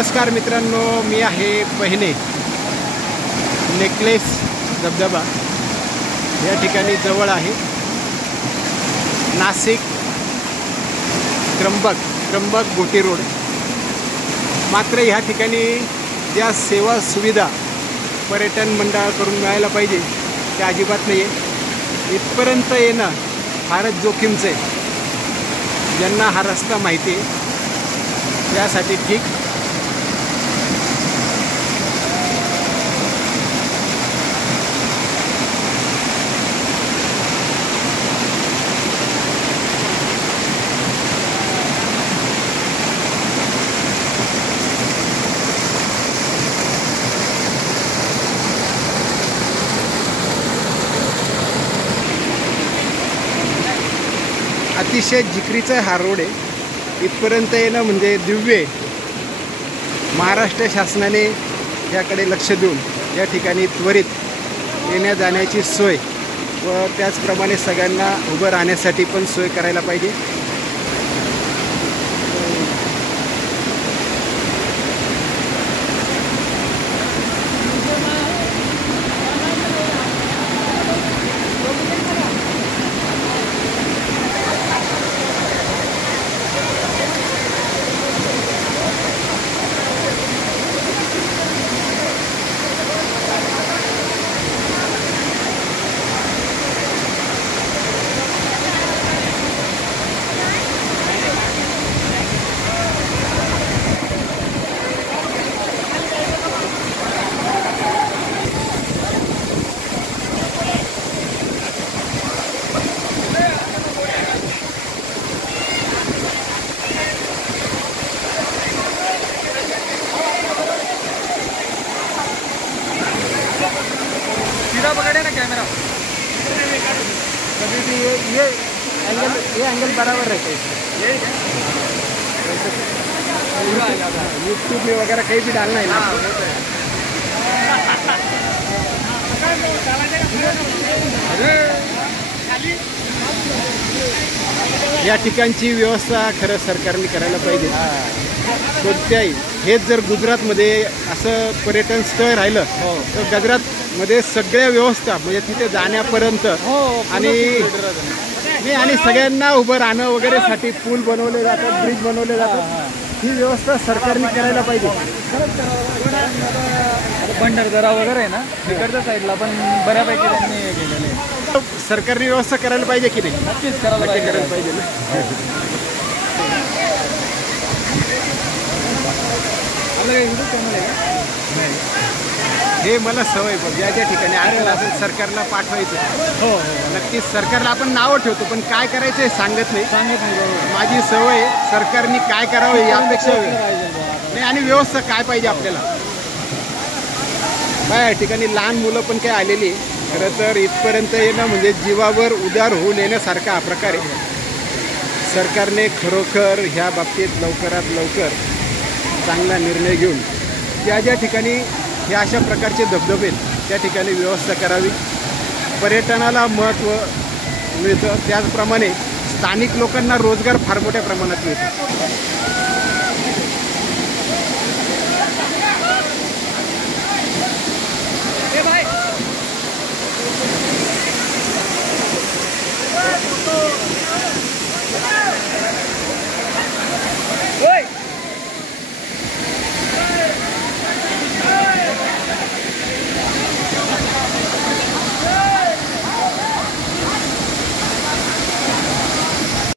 नमस्कार मित्रांनो, मी आहे पहिने नेकलेस धबधबा या ठिकाणी जवळ आहे. नाशिक त्र्यंबक गोटी रोड. मात्र ह्या ठिकाणी ज्या सेवा सुविधा पर्यटन मंडळाकडून मिळायला पाहिजे त्या अजिबात नाही आहे. इथपर्यंत येणं फारच जोखीमचं आहे. ज्यांना हा रस्ता माहिती आहे त्यासाठी ठीक. अतिशय जिकरीचा हा रोड आहे. इथपर्यंत येणं म्हणजे दिव्य आहे. महाराष्ट्र शासनाने याकडे लक्ष देऊन या ठिकाणी त्वरित येण्या जाण्याची सोय व त्याचप्रमाणे सगळ्यांना उभं राहण्यासाठी पण सोय करायला पाहिजे. सीधा पकड़े ना कैमरा. कभी भी ये एंगल बराबर रहता है. ये यूट्यूब में वगैरह कहीं भी डालना है ना. या ठिकाणची व्यवस्था खरं सरकारने करायला पाहिजे. कोणत्याही हेच जर गुजरातमध्ये असं पर्यटन स्थळ राहिलं तर गुजरातमध्ये सगळ्या व्यवस्था म्हणजे तिथे जाण्यापर्यंत आणि सगळ्यांना उभं राहणं वगैरेसाठी पूल बनवले जातात, ब्रिज बनवले जातात. ही व्यवस्था सरकारने करायला पाहिजे. भंडारदरा वगैरे आहे ना तिकडच्या साईडला पण बऱ्यापैकी त्यांनी केलेले आहे. सरकारने व्यवस्था करायला पाहिजे की नाही? नक्कीच करायला पाहिजे ना. हे मला सवय बघ, ज्या ज्या ठिकाणी आलेलं असेल सरकारला पाठवायचं. हो नक्कीच सरकारला आपण नावं ठेवतो पण काय करायचं हे सांगत नाही. बरोबर. माझी सवय सरकारने काय करावं ही अपेक्षा नाही आणि व्यवस्था काय पाहिजे आपल्याला. काय या ठिकाणी लहान मुलं पण काय आलेली आहे. खरं तर इथपर्यंत येणं म्हणजे जीवावर उदार होऊन येण्यासारखा हा प्रकार आहे. सरकारने खरोखर ह्या बाबतीत लवकरात लवकर चांगला निर्णय घेऊन ज्या ठिकाणी हे अशा प्रकारचे धबधबे त्या ठिकाणी व्यवस्था करावी. पर्यटनाला महत्त्व मिळतं, त्याचप्रमाणे स्थानिक लोकांना रोजगार फार मोठ्या प्रमाणात मिळतो.